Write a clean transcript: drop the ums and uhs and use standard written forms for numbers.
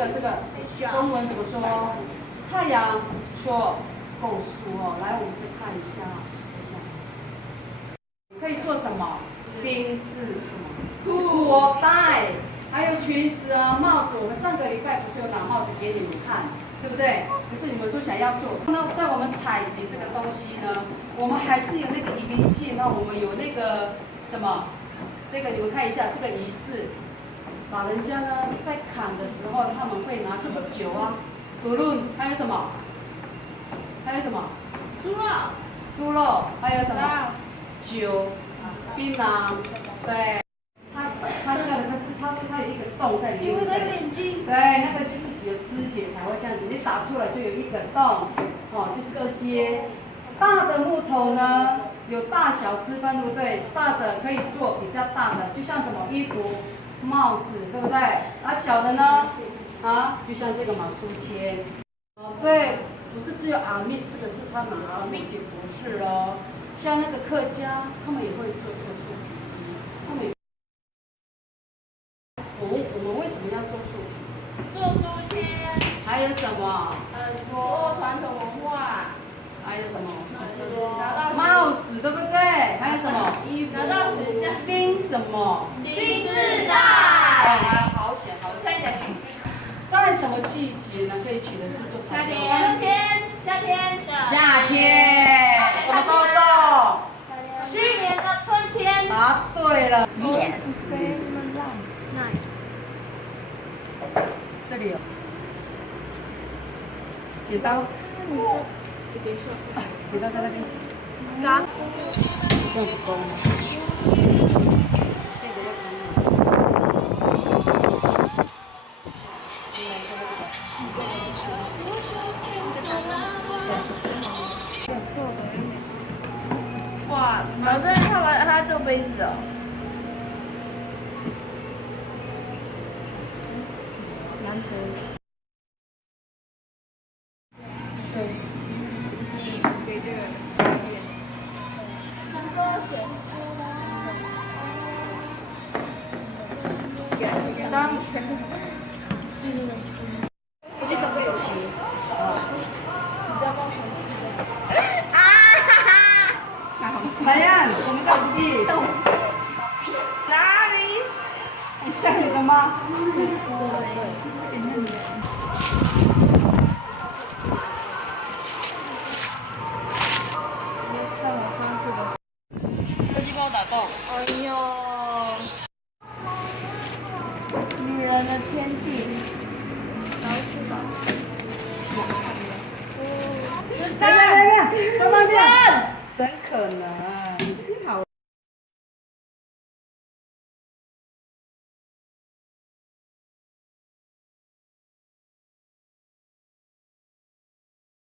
中文怎么说？太阳说构书哦，来我们再看一下，可以做什么？丁字什么？裤带，还有裙子啊、帽子。我们上个礼拜不是有拿帽子给你们看，对不对？可是你们说想要做，那在我们采集这个东西呢，我们还是有那个仪式，那我们有那个什么？这个你们看一下，这个仪式，老人家呢在砍的时候，他们会拿什么酒啊？不论还有什么？还有什么？猪肉。猪肉，还有什么？酒，槟榔，对。它这个它有一个洞在里面。因为它有眼睛。对，那个就是有肢解才会这样子，你打出来就有一个洞，哦，就是这些。大的木头呢，有大小之分，对不对？大的可以做比较大的，就像什么衣服、帽子，对不对？啊，小的呢，啊，就像这个嘛，书签。哦，对，不是只有阿密，这个是他们的密集不是哦。像那个客家，他们也会做这个树皮，他们也。我们为什么要做树皮？做书签。还有什么？很多传统文化。还有什么？帽子，对不对？还有什么？衣服。钉什么？钉子带。好险，好险。在什么季节呢？可以取得制作材料？夏天。夏天。什么时候做？去年的春天。答对了。Yes。Nice。这里有。剪刀。剪刀在那边。刚。这样子勾。这个要看哇，老师，他做杯子哦。难得。对。你给这个什么时候选？当。我去找个游戏。你知道帮我选几个？啊哈哈！来呀，我们手机。哪里？很像你的吗？飞机帮我打洞。哎呦！女人的天地。然后去吧。来，在那边，怎么变？真可能。